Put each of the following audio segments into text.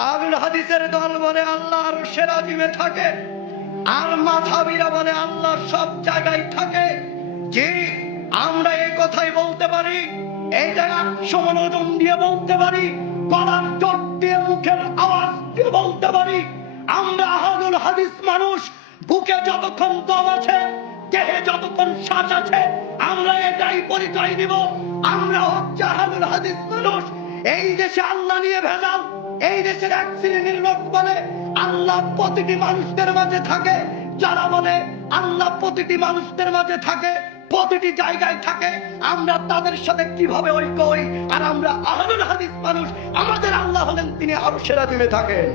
আহলুল হাদিসের দল বলে আল্লাহ আরশের আজিমে থাকে, আর মাযহাবীরা বলে আল্লাহ সব জায়গায় থাকে। যে আমরা এই কথাই বলতে পারি, এই জায়গা সমনোজন দিয়ে বলতে পারি, গলার জোর দিয়ে মুখের আওয়াজ দিয়ে বলতে পারি, আমরা আহলুল হাদিস মানুষ। বুকে যতক্ষণ দম আছে, দেহে যতক্ষণ শ্বাস আছে, আমরা এটাই পরিচয় দিব, আমরা হচ্ছে আহলুল হাদিস মানুষ। এই দেশে আল্লাহ নিয়ে ভেজাল, এই দেশের এক শ্রেণীর লোক বলে আল্লাহ প্রতিটি মানুষদের মাঝে থাকে, যারা বলে আল্লাহ প্রতিটি মানুষদের মাঝে থাকে, প্রতিটি জায়গায় থাকে। আমরা তাদের সাথে কিভাবে ঐক্য হই? আর আমরা আহলুল হাদিস মানুষ, আমাদের আল্লাহ হলেন তিনি আরশের আজিমে থাকেন।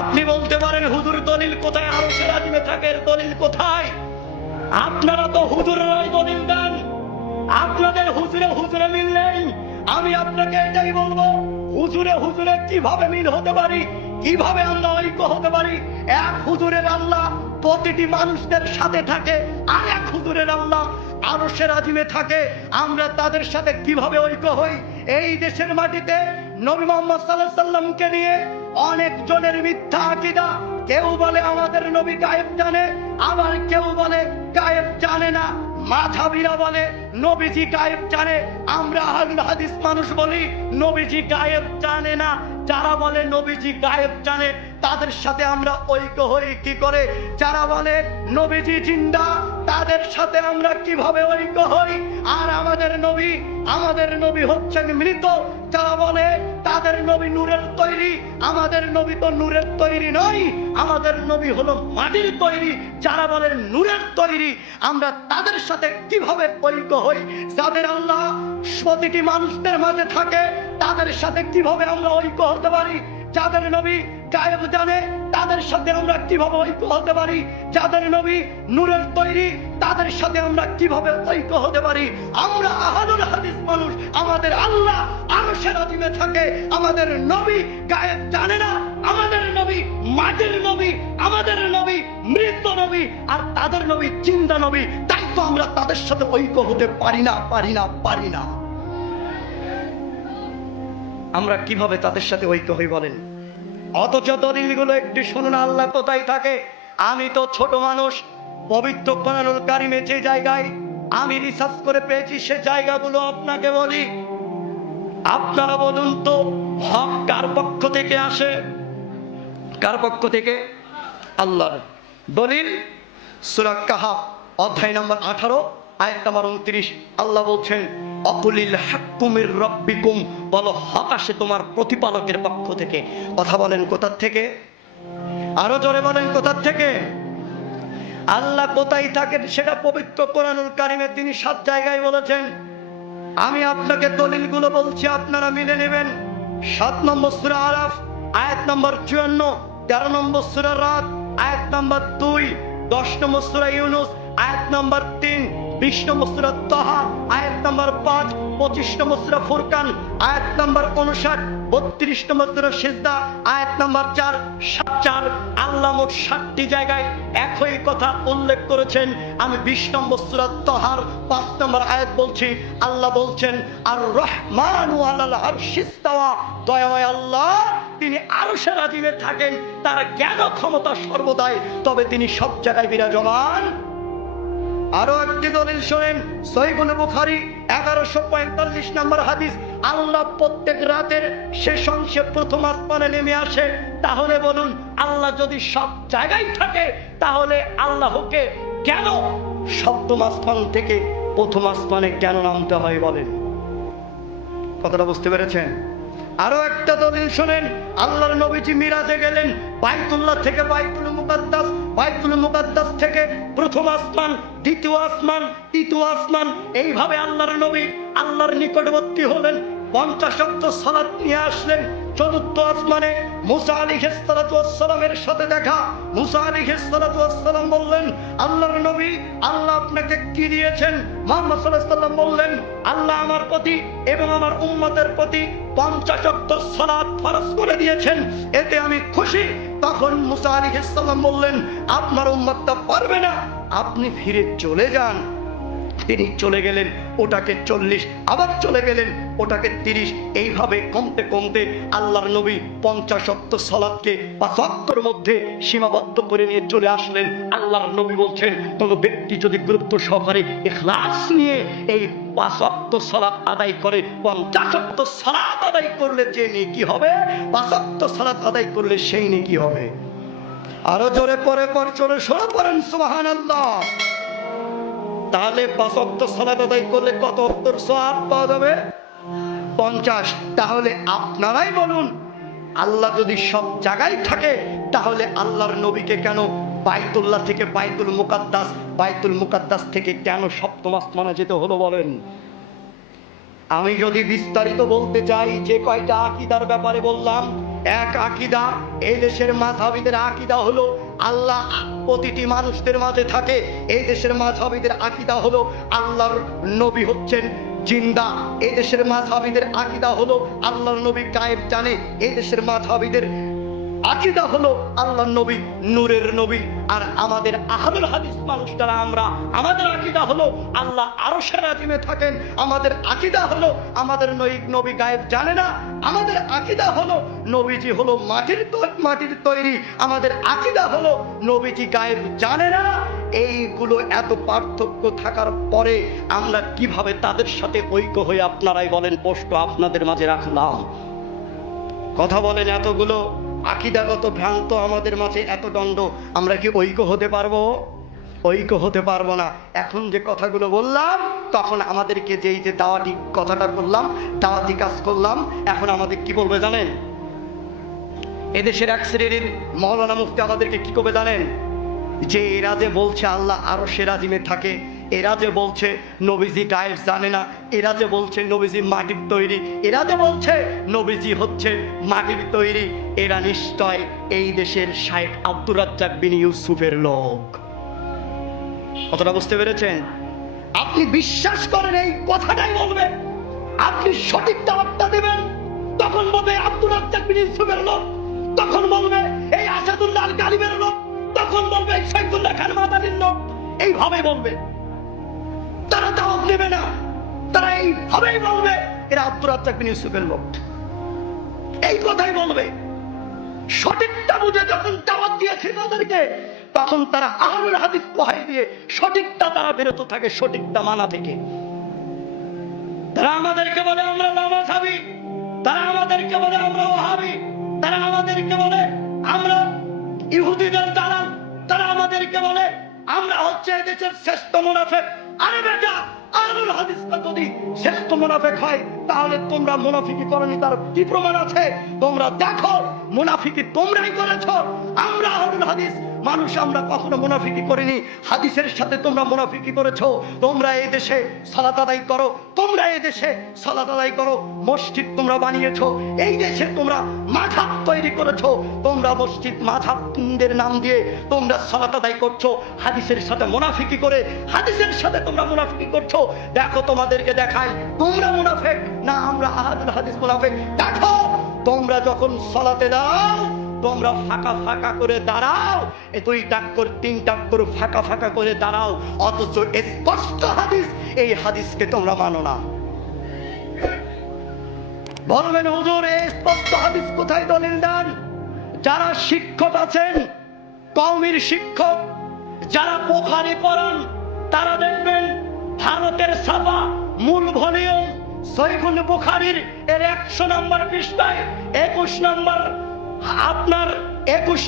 আপনি বলতে পারেন হুজুর দলিল কোথায় আরশের আজিমে থাকে? দলিল কোথায়? আপনারা তো হুজুরেরাই দলিল দেন, আপনাদের হুজুরে হুজুরে মিল নেই। আমি আপনাকে এটাই বলবো, হুজুরে হুজুরে কিভাবে মিল হতে পারি, কিভাবে আমরা ঐক্য হতে পারি? এক হুজুরের আল্লাহ প্রতিটি মানুষদের সাথে থাকে, আর এক হুজুরের আল্লাহ আরশের আজিমে থাকে। আমরা তাদের সাথে কিভাবে ঐক্য হই? এই দেশের মাটিতে নবী মুহাম্মদ সাল্লাল্লাহু আলাইহি সাল্লামকে নিয়ে অনেক জনের মিথ্যা আকীদা। কেউ বলে আমাদের নবী গায়েব জানে, আবার কেউ বলে গায়েব জানে না। মাযহাবীরা বলে নবীজি গায়েব জানে, আমরা আহলুল হাদিস মানুষ বলি নবীজি গায়েব জানে না। যারা বলে নবীজি গায়েব জানে, তাদের সাথে আমরা ঐক্য হই কি করে? যারা বলে নবীজি জিন্দা, তাদের সাথে আমরা কিভাবে ঐক্য হই? আর আমাদের নবী হচ্ছেন মৃত। যারা বলে তাদের নবী নূরের তৈরি, আমাদের নবী তো নূরের তৈরি নয়, আমাদের নবী হলো মাটির তৈরি। যারা বলে নূরের তৈরি, আমরা তাদের সাথে কিভাবে ঐক্য হই? যাদের আল্লাহ প্রতিটি মানুষদের মাঝে থাকে, তাদের সাথে কিভাবে আমরা ঐক্য হতে পারি? যাদের নবী গায়েব জানে, তাদের সাথে আমরা কিভাবে ঐক্য হতে পারি? যাদের নবী নূরের তৈরি, তাদের সাথে আমরা কিভাবে ঐক্য হতে পারি? আমরা আহলুল হাদিস মানুষ, আমাদের আল্লাহ আরশের আজিমে থাকে, আমাদের নবী গায়েব জানে না, আমাদের নবী মাটির নবী, আমাদের নবী মৃত নবী, আর তাদের নবী জিন্দা নবী। তাই তো আমরা তাদের সাথে ঐক্য হতে পারি না। আমরা কিভাবে তাদের সাথে ঐক্য হই বলেন? অথচ দলিলগুলো একটু শুনুন, আল্লাহ কোথায় থাকে? আমি তো ছোট মানুষ, পবিত্র কোরআনুল কারিমে যে জায়গায় আমি রিসার্চ করে পেয়েছি সে জায়গাগুলো আপনাকে বলি। আপনারা বলুন তো, হক কার পক্ষ থেকে আসে? কার পক্ষ থেকে? আল্লাহর। দলিল সূরা কাহাফ অধ্যায় নম্বর 18 আয়াত নম্বর 29, আল্লাহ বলছেন অকুলিল হাক্কু মির রাব্বিকুম, বলো হক আসে তোমার প্রতিপালকের পক্ষ থেকে। কথা বলেন কোথা থেকে? আরো জোরে বলেন কোথা থেকে? আল্লাহ কোথায় থাকেন সেটা পবিত্র কোরআনুল কারিমে তিনি 7 জায়গায় বলেছেন। আমি আপনাকে দলিলগুলো বলছি, আপনারা মিলে নেবেন। 7 নম্বর সূরা আরাফ আয়াত নম্বর 54, 13 নম্বর সূরা রাদ আয়াত নম্বর 2, 10 নম্বর সূরা ইউনূস আয়াত নম্বর 3, 20 নম্বর সূরা তাহা আয়াত নম্বর 5, 25 নম্বর সূরা ফুরকান আয়াত নম্বর 59, 32 নম্বর সূরা সিজদা আয়াত নম্বর 4। আল্লাহ মোট 7টি জায়গায় একই কথা উল্লেখ করেছেন। আমি 20 নম্বর সূরা তাহার 5 নম্বর আয়াত বলছি। আল্লাহ বলছেন আর রহমানু আলাল আরশিস তাওয়া, দয়াময় আল্লাহ তিনি আরশের আজিমে থাকেন, তার জ্ঞান ক্ষমতা সর্বদাই, তবে তিনি সব জায়গায় বিরাজমান। আরো একটি দলিল শোনেন, সহিহুল বুখারী 1145 নম্বর হাদিস, আল্লাহ প্রত্যেক রাতের শেষ অংশে প্রথম আসমানে নেমে আসে। তাহলে বলুন, আল্লাহ যদি সব জায়গায় থাকে, তাহলে আল্লাহকে কেন সপ্তম আসমান থেকে প্রথম আসমানে কেন নামতে হয় বলেন? কথাটা বুঝতে পেরেছেন? আরো একটা দলিল শোনেন, আল্লাহর নবীজি মিরাজে গেলেন, বাইতুল্লাহ থেকে বাইতুল মুকাদ্দাস থেকে প্রথম আসমান, দ্বিতীয় আসমান, তৃতীয় আসমান, এইভাবে আল্লাহর নবী আল্লাহর নিকটবর্তী হলেন। 50 ওয়াক্ত সালাত নিয়ে আসলেন। চতুর্থ আসমানে মুসা আলাইহিস সালাতু ওয়াস সালামের সাথে দেখা। মুসা আলাইহিস সালাতু ওয়াস সালাম বললেন, আল্লাহর নবী, আল্লাহ আপনাকে কি দিয়েছেন? মুহাম্মদ সাল্লাল্লাহু আলাইহি সাল্লাম বললেন, আল্লাহ আমার প্রতি এবং আমার উম্মতের প্রতি 50 ওয়াক্ত সালাত ফরজ করে দিয়েছেন, এতে আমি খুশি। তখন মুসা আলাইহিস সালাম বললেন, আপনার উম্মতটা পারবে না, আপনি ফিরে চলে যান। তিনি চলে গেলেন, ওটাকে 40, আবার চলে গেলেন, ওটাকে 30, এইভাবে কমতে কমতে আল্লাহর নবী 50 ওয়াক্ত সালাতকে 5 ওয়াক্তের মধ্যে সীমাবদ্ধ করে নিয়ে চলে আসলেন। আল্লাহর নবী বলছেন, কোনো ব্যক্তি যদি গুরুত্ব সহকারে ইখলাস নিয়ে এই 5 ওয়াক্ত সালাত আদায় করে, 50 ওয়াক্ত সালাত আদায় করলে যে নেকি হবে, 5 ওয়াক্ত সালাত আদায় করলে সেই নেকি হবে। আরো জোরে পরে চলে সরে পড়েন সুবহানাল্লাহ। তাহলে 5 ওয়াক্ত সালাত আদায় করলে কত ওয়াক্তের সওয়াব পাওয়া যাবে? 50। তাহলে আপনারাই বলুন, আল্লাহ যদি সব জায়গায় থাকে, তাহলে আল্লাহর নবীকে কেন বাইতুল্লাহ থেকে বাইতুল মুকাদ্দাস থেকে কেন সপ্তম আসমানে যেতে হলো বলেন? আমি যদি বিস্তারিত বলতে চাই, যে কয়টা আকীদার ব্যাপারে বললাম, এক আকীদা, এই দেশের মাযহাবীদের আকীদা হলো আল্লাহ প্রতিটি মানুষদের মাঝে থাকে। এই দেশের মাযহাবীদের আকীদা হলো আল্লাহর নবী হচ্ছেন জিন্দা। এই দেশের মাযহাবীদের আকীদা হলো আল্লাহর নবী গায়েব জানে। এই দেশের মাযহাবীদের আকীদা হলো আল্লাহর নবী নূরের নবী। আর আমাদের আহলুল হাদিস মানুষ যারা আমরা, আমাদের আকীদা হলো আল্লাহ আরশের আযিমে থাকেন। আমাদের আকীদা হলো আমাদের নবী গায়েব জানে না। আমাদের আকীদা হলো নবীজি হলো মাটির তৈরি। আমাদের আকীদা হলো নবীজি গায়েব জানে না। এইগুলো এত পার্থক্য থাকার পরে আমরা কিভাবে তাদের সাথে ঐক্য হয়ে, আপনারাই বলেন, প্রশ্ন আপনাদের মাঝে রাখলাম। কথা বলেন, এতগুলো আকীদাগত ভ্রান্ত আমাদের মাঝে, এত দ্বন্দ্ব, আমরা কি ঐক্য হতে পারবো? ঐক্য হতে পারবো না। এখন যে কথাগুলো বললাম, তখন আমাদেরকে যে দাওয়াতি কথাটা করলাম, দাওয়াতি কাজ করলাম, এখন আমাদের কি বলবে জানেন? এদেশের এক শ্রেণীর মাওলানা মুফতি আমাদেরকে কি করবে জানেন? যে এরা যে বলছে আল্লাহ আরশের আযিমে থাকে, এরা যে বলছে নবীজি গায়েব জানে না, এরা যে বলছে নবীজি মাটির তৈরি, এরা যে বলছে নবীজি হচ্ছে মাটির তৈরি, এরা নিশ্চয় এই দেশের শাইখ আব্দুর রাজ্জাক বিন ইউসুফের লোক। কথাটা বুঝতে পেরেছেন? আপনি বিশ্বাস করেন এই কথাটাই বলবে, আপনি সঠিক দাওয়াতটা দেবেন, তখন বলবে আব্দুর রাজ্জাক বিন ইউসুফের লোক, তখন বলবে এই আসাদুল্লাহ আল গালিবের লোক, তখন বলবে সাইফুল্লাহ খান মাদানির লোক। এইভাবে বলবে, তারা দাওয়াত নেবে না, তারা এইভাবেই বলবে এরা আব্দুর রাজ্জাক বিন ইউসুফের লোক। এই কথাই বলবে। সঠিকটা বুঝে যখন দাওয়াত দিয়েছে তাদেরকে, তখন তারা আহলুল হাদিস পোহাই দিয়ে সঠিকটা তারা বিরত থাকে, সঠিকটা মানা থেকে। তারা আমাদেরকে বলে আমরা মাযহাবী, তারা আমাদেরকে বলে আমরা ওয়াহাবী, তারা আমাদেরকে বলে আমরা ইহুদিদের দালাল, তারা আমাদেরকে বলে আমরা হচ্ছে দেশের শ্রেষ্ঠ মুনাফিক। আরে বেটা, আহলুল হাদিসটা যদি শ্রেষ্ঠ মুনাফিক হয়, তাহলে তোমরা মুনাফিকি করনি, তার কি প্রমাণ আছে? তোমরা দেখো, মুনাফিকি তোমরাই করেছো। আমরা আহলুল হাদিস মানুষ, আমরা কখনো মুনাফিকি করিনি। হাদিসের সাথে তোমরা মুনাফিকি করেছো। তোমরা এই দেশে সালাত আদায় করো, তোমরা এই দেশে সালাত আদায় করো, মসজিদ তোমরা বানিয়েছো, এই দেশে তোমরা মাযহাব তৈরি করেছো, তোমরা মসজিদ মাযহাবদের নাম দিয়ে তোমরা সালাত আদায় করছো, হাদিসের সাথে মুনাফিকি করে হাদিসের সাথে তোমরা মুনাফিকি করছো। দেখো, তোমাদেরকে দেখাই তোমরা মুনাফিক না আমরা আহলুল হাদিস মুনাফিক। দেখো, তোমরা যখন সালাতে দাও, তোমরা ফাঁকা ফাঁকা করে দাঁড়াও, 2 টাক করে 3 টাক করে ফাঁকা ফাঁকা করে দাঁড়াও, অথচ স্পষ্ট হাদিস, এই হাদিসকে তোমরা মানো না। বলবেন হুজুর এই স্পষ্ট হাদিস কোথায় দলিল দেন? যারা শিক্ষক আছেন, কওমির শিক্ষক, যারা বুখারী পড়ান, তারা দেখবেন ভারতের ছাপা মূল ভলিউম সহিহুল বুখারীর 100 নম্বর পৃষ্ঠায় 21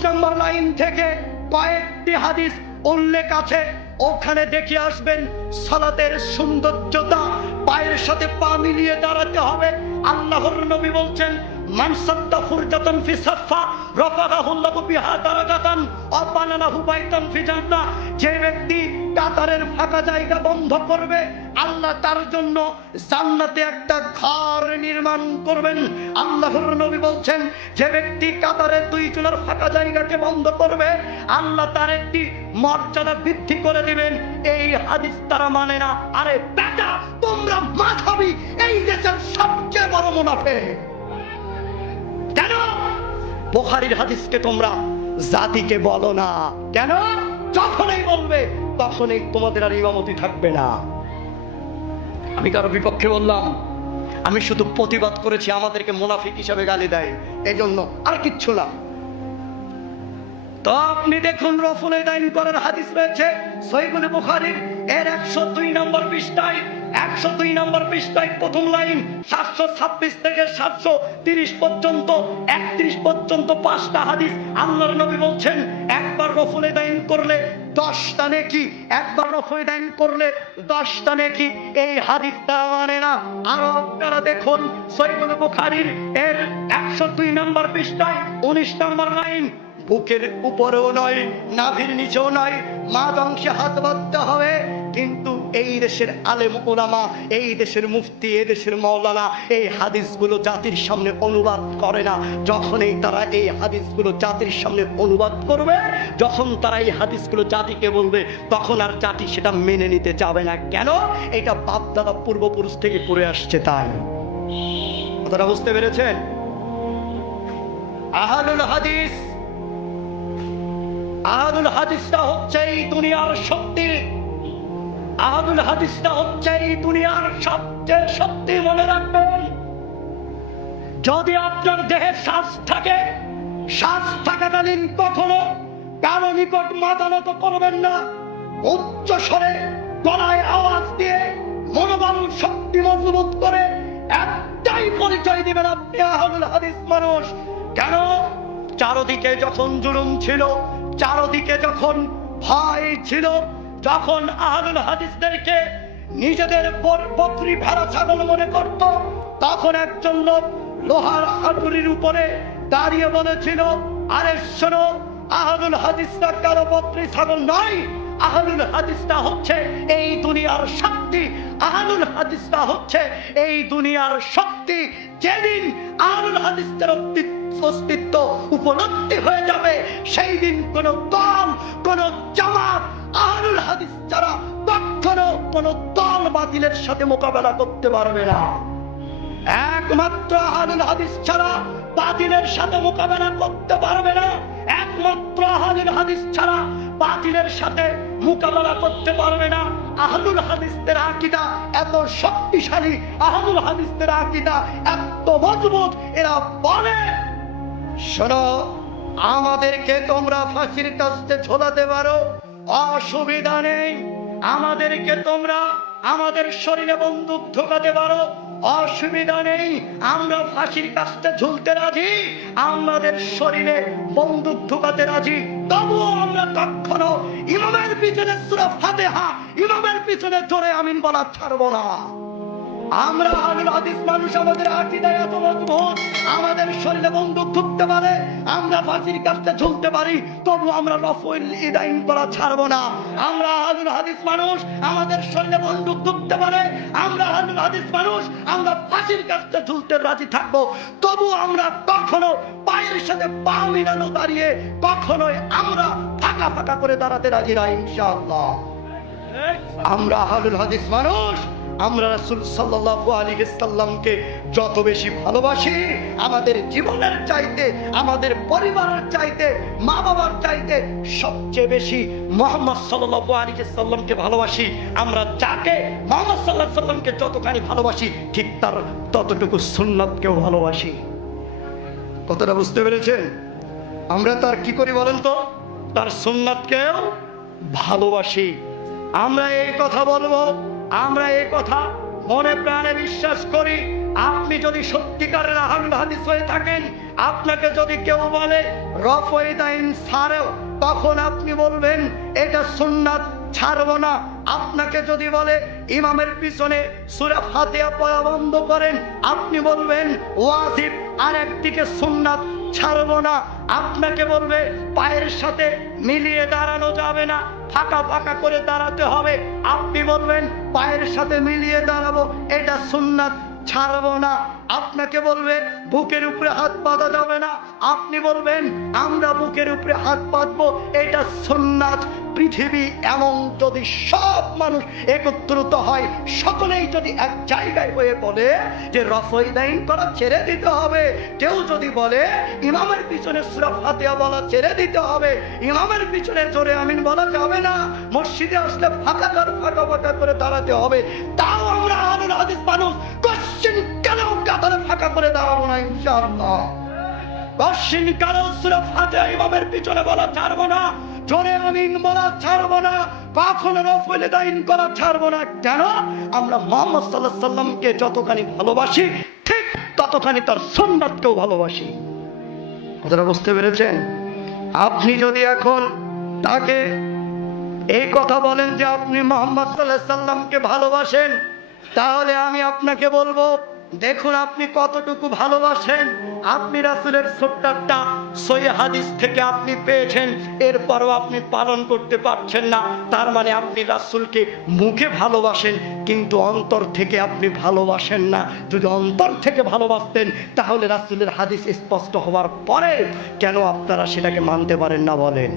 নম্বর লাইন থেকে কয়েকটি হাদিস উল্লেখ আছে। ওখানে দেখে আসবেন সালাতের সৌন্দর্যতা, পায়ের সাথে পা মিলিয়ে দাঁড়াতে হবে। আল্লাহর নবী বলছেন, মান সাদ্দা ফুরজাতান ফি সাফা রাফাআহুল্লাহু বিহা দারাজাতান ওয়া বানালাহু বাইতান ফি জান্নাহ। যে ব্যক্তি কাতারের ফাঁকা জায়গা বন্ধ করবে, আল্লাহ তার জন্য জান্নাতে একটা ঘর নির্মাণ করবেন। আল্লাহর নবী বলছেন, যে ব্যক্তি কাতারের 2 জনের ফাঁকা জায়গাকে বন্ধ করবে, আল্লাহ তার একটি মর্যাদা বৃদ্ধি করে দিবেন। এই হাদিস তারা মানে না। আরে বেটা, তোমরা মাযহাবী, এই দেশের সবচেয়ে বড় মুনাফিক। কেন বুখারীর হাদিসকে তোমরা জাতিকে বলো না? কেন? যখনই বলবে তখনই তোমাদের আর ইমামতি থাকবে না। আমি কারো বিপক্ষে বললাম, আমি শুধু প্রতিবাদ করেছি আমাদেরকে মুনাফিক হিসাবে গালি দেয়, এই জন্য, আর কিচ্ছু না। তো আপনি দেখুন রফুল দাইন করার হাদিস রয়েছে সহিহুল বুখারীর এর 102 নম্বর পৃষ্ঠায়, 102 নম্বর পৃষ্ঠায় প্রথম লাইন, 726 থেকে 730 পর্যন্ত, 31 পর্যন্ত 5টা হাদিস। আল্লাহর নবী বলছেন একবার রফুল দাইন করলে 10টা নেকি, একবার রফুল দাইন করলে 10টা নেকি। এই হাদিসটা মানে না। আর আপনারা দেখুন সহিহুল বুখারীর এর 102 নম্বর পৃষ্ঠায় 19 নম্বর লাইন, বুকের উপরেও নয়, নাভির নিচেও নয়, মাঝাংশে হাত বাঁধতে হবে। কিন্তু এই দেশের আলেম ওলামা, এই দেশের মুফতি, এই দেশের মাওলানা এই হাদিসগুলো জাতির সামনে অনুবাদ করে না। যখনই তারা এই হাদিসগুলো জাতির সামনে অনুবাদ করবে, যখন তারা এই হাদিসগুলো জাতিকে বলবে, তখন আর জাতি সেটা মেনে নিতে যাবে না। কেন? এটা বাপ দাদা পূর্বপুরুষ থেকে পড়ে আসছে, তাই। কথাটা বুঝতে পেরেছেন? আহলুল হাদিস, আহলুল হাদিসটা হচ্ছে এই দুনিয়ার শক্তি। আহলুল হাদিসটা হচ্ছে এই দুনিয়ার সবচেয়ে শক্তি। মনে রাখবেন, যদি আপনার দেহে শ্বাস থাকে, শ্বাস থাকাকালীন কখনো কারো নিকট মাথা নত করবেন না। উচ্চ স্বরে গলায় আওয়াজ দিয়ে মনোবল শক্তি মজবুত করে একটাই পরিচয় দিবেন, আপনি আহলুল হাদিস মানুষ। কেন? চারদিকে যখন জুলুম ছিল, চারদিকে যখন ভয় ছিল, যখন আহলুল হাদিসদেরকে নিজেদের বকরি ভেড়া ছাগল মনে করত, তখন একজন লোক লোহার হাতুড়ির উপরে দাঁড়িয়ে বলেছিল, আরে শোনো, আহলুল হাদিসরা কারো বকরি ছাগল নয়, আহলুল হাদিসটা হচ্ছে এই দুনিয়ার শক্তি। আহলুল হাদিসটা হচ্ছে এই দুনিয়ার শক্তি। যেদিন আহলুল হাদিসদের অস্তিত্ব উপলব্ধি হয়ে যাবে, সেই দিন কোন দল, কোন জামাত আহলুল হাদিস ছাড়া কখনো কোন দল বাতিলের সাথে মোকাবেলা করতে পারবে না। একমাত্র আহলুল হাদিস ছাড়া বাতিলের সাথে মোকাবেলা করতে পারবে না। একমাত্র আহলুল হাদিস ছাড়া বাতিলের সাথে মোকাবেলা করতে পারবে না। আহলুল হাদিসদের আকীদা এত শক্তিশালী, আহলুল হাদিসদের আকীদা এত মজবুত, এরা বলে, শোনো, আমাদেরকে তোমরা ফাঁসির কাস্তে ঝোলাতে পারো, অসুবিধা নেই। আমাদেরকে তোমরা আমাদের শরীরে বন্দুক ঢোকাতে পারো, অসুবিধা নেই। আমরা ফাঁসির কাস্তে ঝুলতে রাজি, আমাদের শরীরে বন্দুক ঢোকাতে রাজি। তবুও আমরা কখনো ইমামের পিছনে সূরা ফাতিহা, ইমামের পিছনে জোরে আমিন বলা ছাড়বো না। আমরা আহলুল হাদিস মানুষ, আমাদের আকীদা এত মজবুত, আমাদের শরীরে বন্দুক ঢুকতে পারে, আমরা ফাঁসির কাস্তে ঝুলতে পারি, তবু আমরা রফুল ইদাইন বলা ছাড়বো না। আমরা আহলুল হাদিস মানুষ, আমাদের শরীরে বন্দুক ঢুকতে পারে, আমরা আহলুল হাদিস মানুষ, আমরা ফাঁসির কাস্তে ঝুলতে রাজি থাকবো, তবু আমরা কখনো পায়ের সাথে পা মিলানো দাঁড়িয়ে কখনোই আমরা ফাঁকা ফাঁকা করে দাঁড়াতে রাজি না, ইনশাআল্লাহ। আমরা আহলুল হাদিস মানুষ, আমরা রাসূল সাল্লাল্লাহু আলাইহি সাল্লামকে যত বেশি ভালোবাসি, আমাদের জীবনের চাইতে, আমাদের পরিবারের চাইতে, মা বাবার চাইতে সবচেয়ে বেশি মুহাম্মদ সাল্লাল্লাহু আলাইহি সাল্লামকে ভালোবাসি। আমরা যাকে মুহাম্মদ সাল্লাল্লাহু আলাইহি সাল্লামকে যতখানি ভালোবাসি, ঠিক তার ততটুকু সুন্নাতকেও ভালোবাসি। কতটা বুঝতে পেরেছেন? আমরা তার কি করি বলেন তো? তার সুন্নাতকেও ভালোবাসি। আমরা এই কথা বলবো, আমরা এই কথা মনে প্রাণে বিশ্বাস করি। আপনি যদি সত্যিকারের আহলুল হাদিস হয়ে থাকেন, আপনাকে যদি কেউ বলে রফুল ইদাইন ছাড়ো, তখন আপনি বলবেন এটা সুন্নাত, ছাড়বো না। আপনাকে যদি বলে ইমামের পিছনে সূরা ফাতিহা পড়া বন্ধ করেন, আপনি বলবেন ওয়াজিব, আর একদিকে সুন্নাত, ছাড়বো না। আপনাকে বলবে পায়ের সাথে মিলিয়ে দাঁড়ানো যাবে না, ফাঁকা ফাঁকা করে দাঁড়াতে হবে, আপনি বলবেন পায়ের সাথে মিলিয়ে দাঁড়াবো, এটা সুন্নাত, ছাড়বো না। আপনাকে বলবে বুকের উপরে হাত বাঁধা যাবে না, আপনি বলবেন আমরা বুকের উপরে হাত বাঁধবো, এটা সুন্নাত। পৃথিবী এমন যদি সব মানুষ একত্রিত হয়, সকলেই যদি এক জায়গায় হয়ে বলে যে রফঈদাইন করা ছেড়ে দিতে হবে, কেউ যদি বলে ইমামের পিছনে সূরা ফাতিহা বলা ছেড়ে দিতে হবে, ইমামের পিছনে জোরে আমিন বলা যাবে না, মসজিদে আসলে ফাঁকা করে দাঁড়াতে হবে, তাও আমরা আহলুল হাদিস মানুষ কোশ্চেন কেন কাতারে ফাঁকা করে দাঁড়াবো না ইনশাআল্লাহ। কোশ্চেন কেন সূরা ফাতিহা ইমামের পিছনে বলা ছাড়বো না, জোরে আমিন বলা ছাড়বো না, কখনো রফঈদাইন করা ছাড়বো না। কেন? আমরা মুহাম্মদ সাল্লাল্লাহু আলাইহি সাল্লামকে যতখানি ভালোবাসি, ঠিক ততখানি তার সুন্নাতকেও ভালোবাসি। কথাটা বুঝতে পেরেছেন? আপনি যদি এখন তাকে এই কথা বলেন যে আপনি মুহাম্মদ সাল্লাল্লাহু আলাইহি সাল্লামকে ভালোবাসেন, তাহলে আমি আপনাকে বলবো দেখুন আপনি কতটুকু ভালোবাসেন। আপনি রাসূলের ছোট্টটা সহিহ হাদিস থেকে আপনি পেয়েছেন, এরপরও আপনি পালন করতে পারছেন না, তার মানে আপনি রাসূলকে মুখে ভালোবাসেন কিন্তু অন্তর থেকে আপনি ভালোবাসেন না। যদি অন্তর থেকে ভালোবাসতেন তাহলে রাসূলের হাদিস স্পষ্ট হওয়ার পরে কেন আপনারা সেটাকে মানতে পারেন না বলেন?